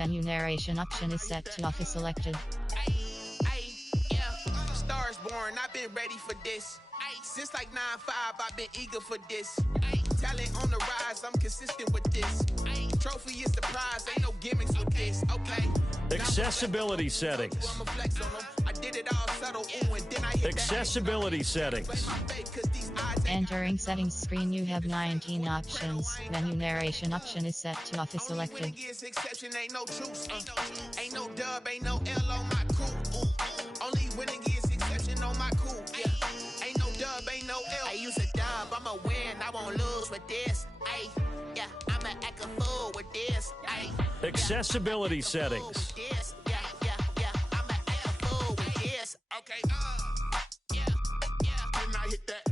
Menu narration option is set to office selected. Stars born, I've been ready for this. Since like 9-5, I've been eager for this. Talent on the rise, I'm consistent with this. Trophy is the prize, ain't no gimmicks with this. Okay. Accessibility settings. Accessibility settings. Entering settings screen, you have 19 options. Menu narration option is set to office selected. Ain't no truce. Ain't no dub, ain't no L on my crew. Only winning is exception on my crew. Ain't no dub, ain't no L. I use a dub, I'ma win, I won't lose with this. Yeah, I'ma act a fool with this. Accessibility settings. Yeah, I'ma act a fool with this. Okay, yeah, when I hit that.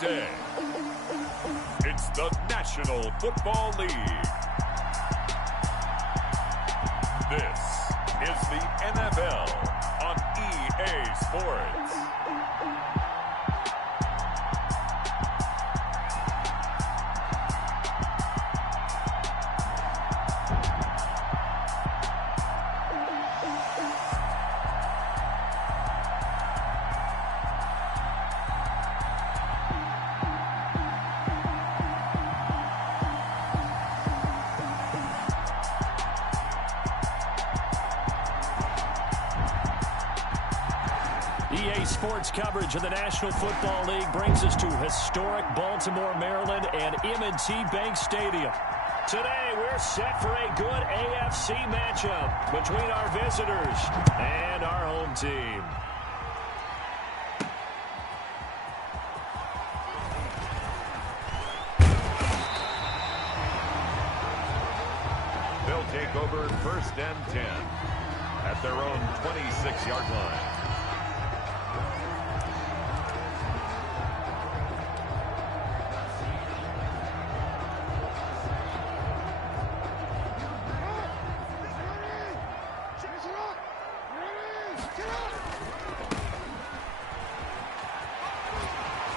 Today, it's the National Football League. This is the NFL on EA Sports. EA Sports coverage of the National Football League brings us to historic Baltimore, Maryland, and M&T Bank Stadium. Today, we're set for a good AFC matchup between our visitors and our home team. They'll take over 1st and 10 at their own 26-yard line.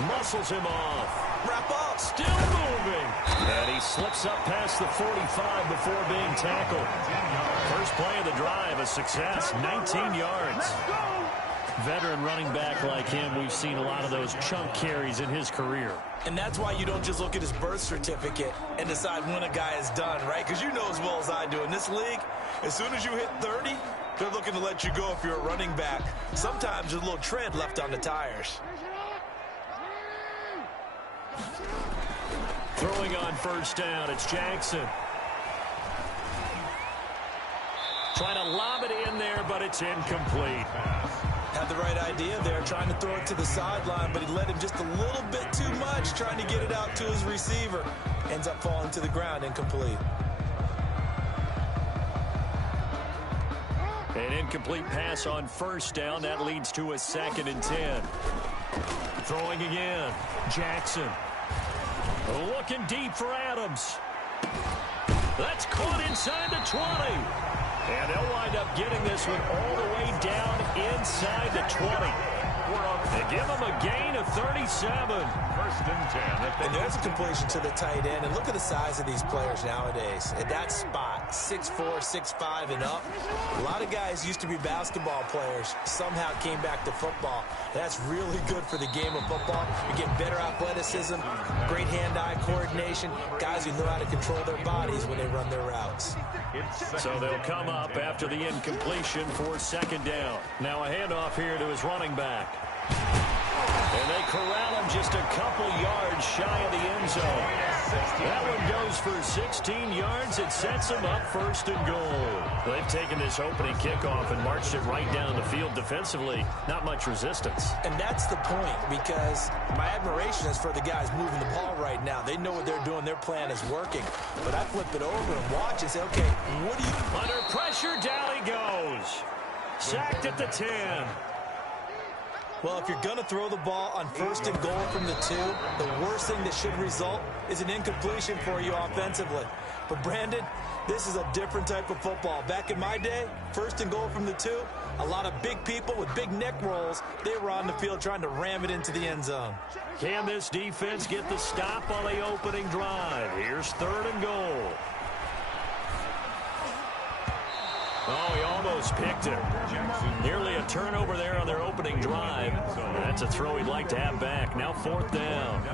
Muscles him off. Wrap up. Still moving. And he slips up past the 45 before being tackled. First play of the drive, a success. 19 yards. Veteran running back like him, we've seen a lot of those chunk carries in his career. And that's why you don't just look at his birth certificate and decide when a guy is done, right? Because you know as well as I do, in this league, as soon as you hit 30, they're looking to let you go if you're a running back. Sometimes there's a little tread left on the tires. Throwing on 1st down, it's Jackson. Trying to lob it in there, but it's incomplete. Had the right idea there, trying to throw it to the sideline, but he let him just a little bit too much, trying to get it out to his receiver. Ends up falling to the ground, incomplete. An incomplete pass on 1st down. That leads to a 2nd and 10. Throwing again. Jackson. Looking deep for Adams. That's caught inside the 20. And they'll wind up getting this one all the way down inside the 20. They give him a gain of 37. 1st and 10. And there's a completion to the tight end. And look at the size of these players nowadays. At that spot, 6'4", 6'5", and up. A lot of guys used to be basketball players. Somehow came back to football. That's really good for the game of football. You're getting better athleticism, great hand-eye coordination, guys who know how to control their bodies when they run their routes. So they'll come up after the incompletion for 2nd down. Now a handoff here to his running back. And they corral him just a couple yards shy of the end zone. That one goes for 16 yards. It sets them up 1st and goal. They've taken this opening kickoff and marched it right down the field defensively. Not much resistance. And that's the point, because my admiration is for the guys moving the ball right now. They know what they're doing. Their plan is working. But I flip it over and watch and say, okay, what do you... Under pressure, down he goes. Sacked at the 10. Well, if you're going to throw the ball on 1st and goal from the 2, the worst thing that should result is an incompletion for you offensively. But, Brandon, this is a different type of football. Back in my day, 1st and goal from the 2, a lot of big people with big neck rolls, they were on the field trying to ram it into the end zone. Can this defense get the stop on the opening drive? Here's 3rd and goal. Oh, he almost picked it. Nearly a turnover there on their opening drive. That's a throw he'd like to have back. Now 4th down.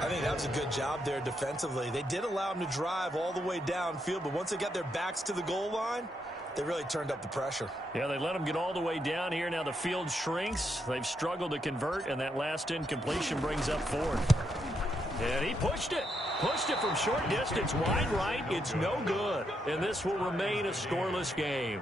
I think that was a good job there defensively. They did allow him to drive all the way downfield, but once they got their backs to the goal line, they really turned up the pressure. Yeah, they let him get all the way down here. Now the field shrinks. They've struggled to convert, and that last incompletion brings up 4th. And he pushed it. Pushed it from short distance, wide right. It's no good. And this will remain a scoreless game.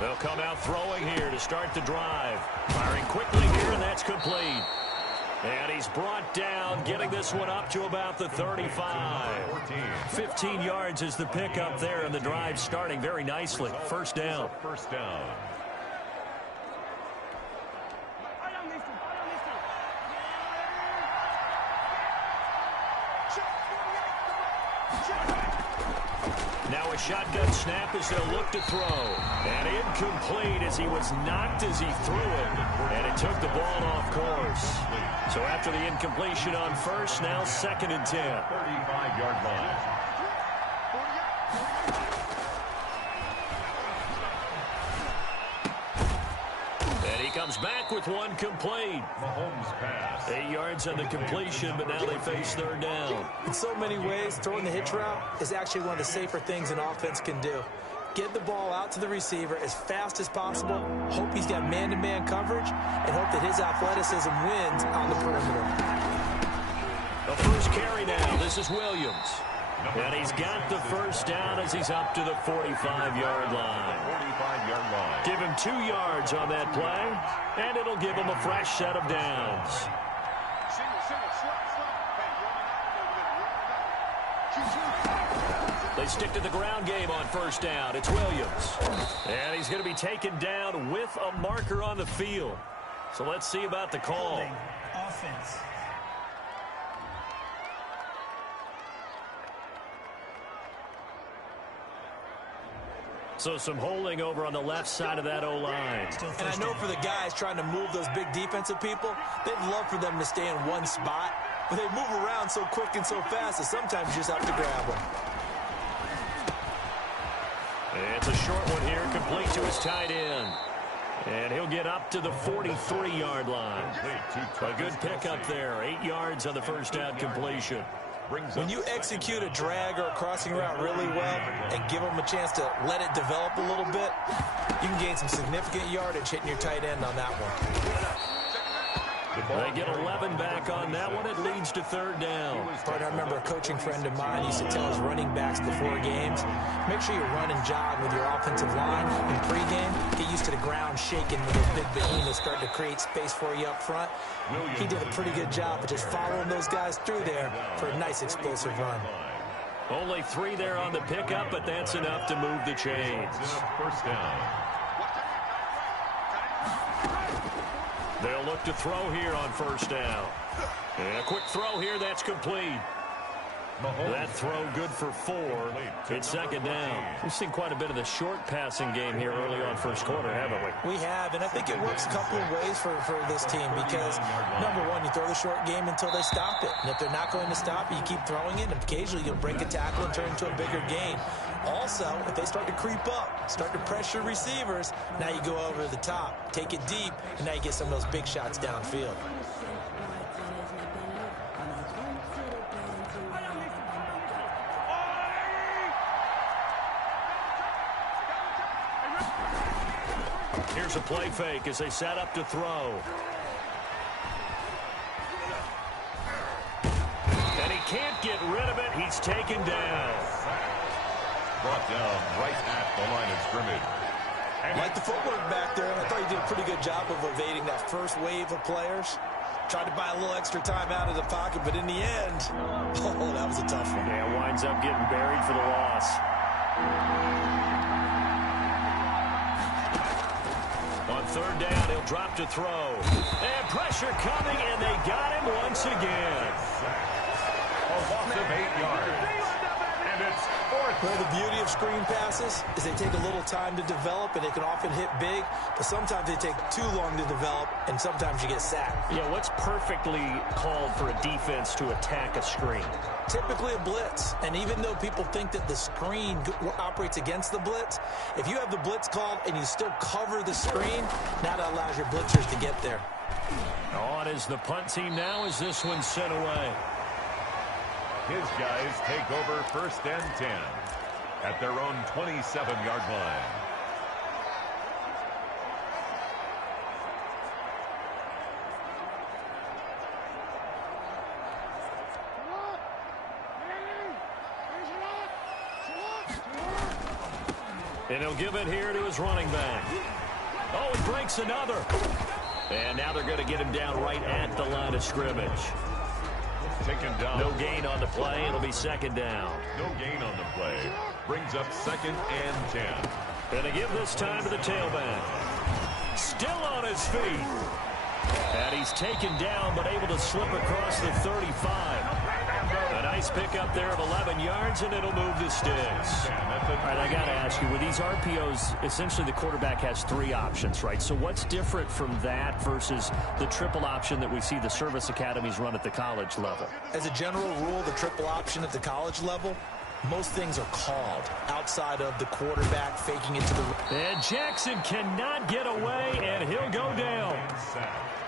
They'll come out throwing here to start the drive. Firing quickly here, and that's complete. And he's brought down, getting this one up to about the 35. 15 yards is the pickup there, and the drive starting very nicely. 1st down. First down. Now a shotgun snap as they'll look to throw. And incomplete as he was knocked as he threw it. And it took the ball off course. So after the incompletion on 1st, now 2nd and 10. 35-yard line. And he comes back with one complete. Mahomes pass. 8 yards on the completion, but now they face 3rd down. In so many ways, throwing the hitch route is actually one of the safer things an offense can do. Get the ball out to the receiver as fast as possible, hope he's got man-to-man coverage, and hope that his athleticism wins on the perimeter. The first carry now. This is Williams. And he's got the 1st down as he's up to the 45-yard line. 45-yard line. Give him 2 yards on that play, and it'll give him a fresh set of downs. They stick to the ground game on 1st down. It's Williams. And he's going to be taken down with a marker on the field. So let's see about the call. Offense. So some holding over on the left side of that O-line. And I know for the guys trying to move those big defensive people, they'd love for them to stay in one spot, but they move around so quick and so fast that sometimes you just have to grab them. It's a short one here, complete to his tight end. And he'll get up to the 43-yard line. A good pickup there, 8 yards on the 1st down completion. When you execute a drag or a crossing route really well and give them a chance to let it develop a little bit, you can gain some significant yardage hitting your tight end on that one. They get 11 back on that one. It leads to 3rd down. I remember a coaching friend of mine used to tell his running backs before games, make sure you run and jog with your offensive line in pregame. Get used to the ground shaking when those big behemoths start to create space for you up front. He did a pretty good job of just following those guys through there for a nice explosive run. Only 3 there on the pickup, but that's enough to move the chains. 1st down. They'll look to throw here on 1st down. And a quick throw here, that's complete. That throw good for 4. It's 2nd down. We've seen quite a bit of the short passing game here early on 1st quarter, haven't we? We have, and I think it works a couple of ways for this team because, number one, you throw the short game until they stop it. And if they're not going to stop it, you keep throwing it, and occasionally you'll break a tackle and turn into a bigger gain. Also, if they start to creep up, start to pressure receivers, now you go over the top, take it deep, and now you get some of those big shots downfield. Here's a play fake as they set up to throw. can't get rid of it. He's taken down. Brought down right at the line of scrimmage. I like the footwork back there. I thought he did a pretty good job of evading that first wave of players. Tried to buy a little extra time out of the pocket, but in the end, oh, that was a tough one. Yeah, winds up getting buried for the loss. On third down, he'll drop to throw. And pressure coming, and they got him once again. A loss of 8 yards. And it's fourth. Well, the beauty of screen passes is they take a little time to develop, and they can often hit big, but sometimes they take too long to develop, and sometimes you get sacked. Yeah, what's perfectly called for a defense to attack a screen? Typically a blitz, and even though people think that the screen operates against the blitz, if you have the blitz called and you still cover the screen, that allows your blitzers to get there. On is the punt team now as this one's sent away. His guys take over first and 10 at their own 27-yard line. And he'll give it here to his running back. Oh, he breaks another. And now they're going to get him down right at the line of scrimmage. Taken down. No gain on the play. It'll be second down. No gain on the play. Brings up second and 10. And they give this time to the tailback. Still on his feet. And he's taken down, but able to slip across the 35. A nice pickup there of 11 yards, and it'll move the sticks. All right, I got to ask you, with these RPOs, essentially the quarterback has 3 options, right? So what's different from that versus the triple option that we see the service academies run at the college level? As a general rule, the triple option at the college level, most things are called outside of the quarterback faking it to the... And Jackson cannot get away, and he'll go down.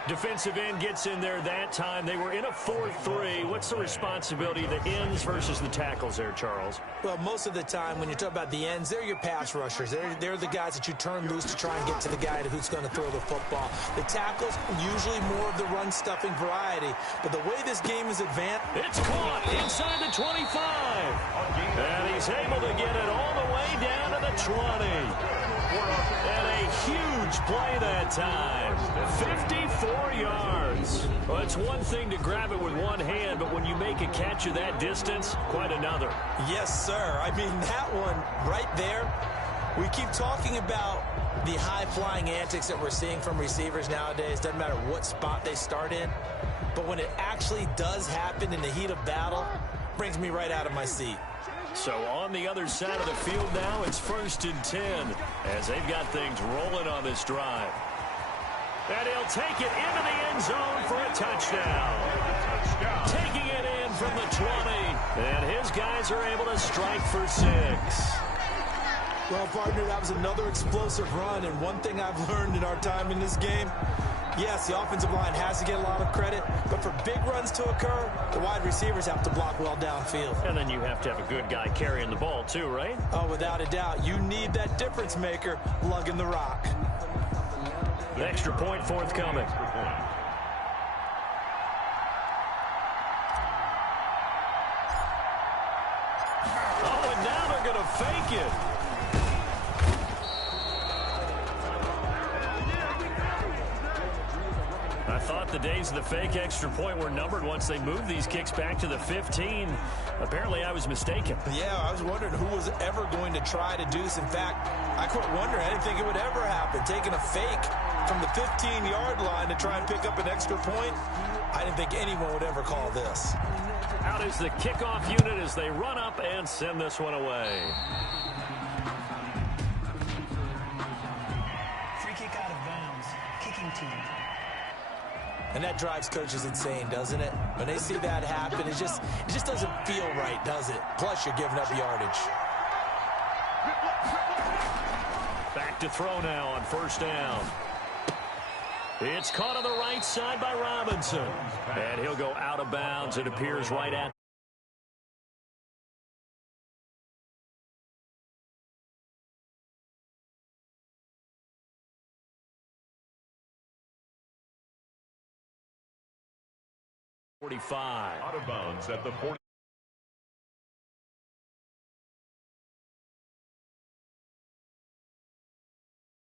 Defensive end gets in there that time. They were in a 4-3. What's the responsibility of the ends versus the tackles there, Charles? Well, most of the time when you talk about the ends, they're your pass rushers. They're the guys that you turn loose to try and get to the guy who's going to throw the football. The tackles, usually more of the run-stuffing variety. But the way this game is advanced... It's caught inside the 25. And he's able to get it all the way down to the 20. And a huge play that time. 54 yards. Well, it's one thing to grab it with one hand, but when you make a catch of that distance, quite another. Yes, sir. I mean, that one right there, we keep talking about the high-flying antics that we're seeing from receivers nowadays. Doesn't matter what spot they start in. But when it actually does happen in the heat of battle, brings me right out of my seat. So on the other side of the field now, it's 1st and 10 as they've got things rolling on this drive. And he'll take it into the end zone for a touchdown. Taking it in from the 20. And his guys are able to strike for 6. Well, partner, that was another explosive run. And one thing I've learned in our time in this game, yes, the offensive line has to get a lot of credit, but for big runs to occur, the wide receivers have to block well downfield. And then you have to have a good guy carrying the ball too, right? Oh, without a doubt. You need that difference maker lugging the rock. The extra point forthcoming. Oh, and now they're going to fake it. I thought the days of the fake extra point were numbered once they moved these kicks back to the 15. Apparently, I was mistaken. Yeah, I was wondering who was ever going to try to do this. In fact, I quit wondering. I didn't think it would ever happen. Taking a fake from the 15-yard line to try and pick up an extra point, I didn't think anyone would ever call this. Out is the kickoff unit as they run up and send this one away. Free kick out of bounds. Kicking team. And that drives coaches insane, doesn't it? When they see that happen, it just doesn't feel right, does it? Plus, you're giving up yardage. Back to throw now on 1st down. It's caught on the right side by Robinson. And he'll go out of bounds. It appears right at .45. Out of bounds at the 40.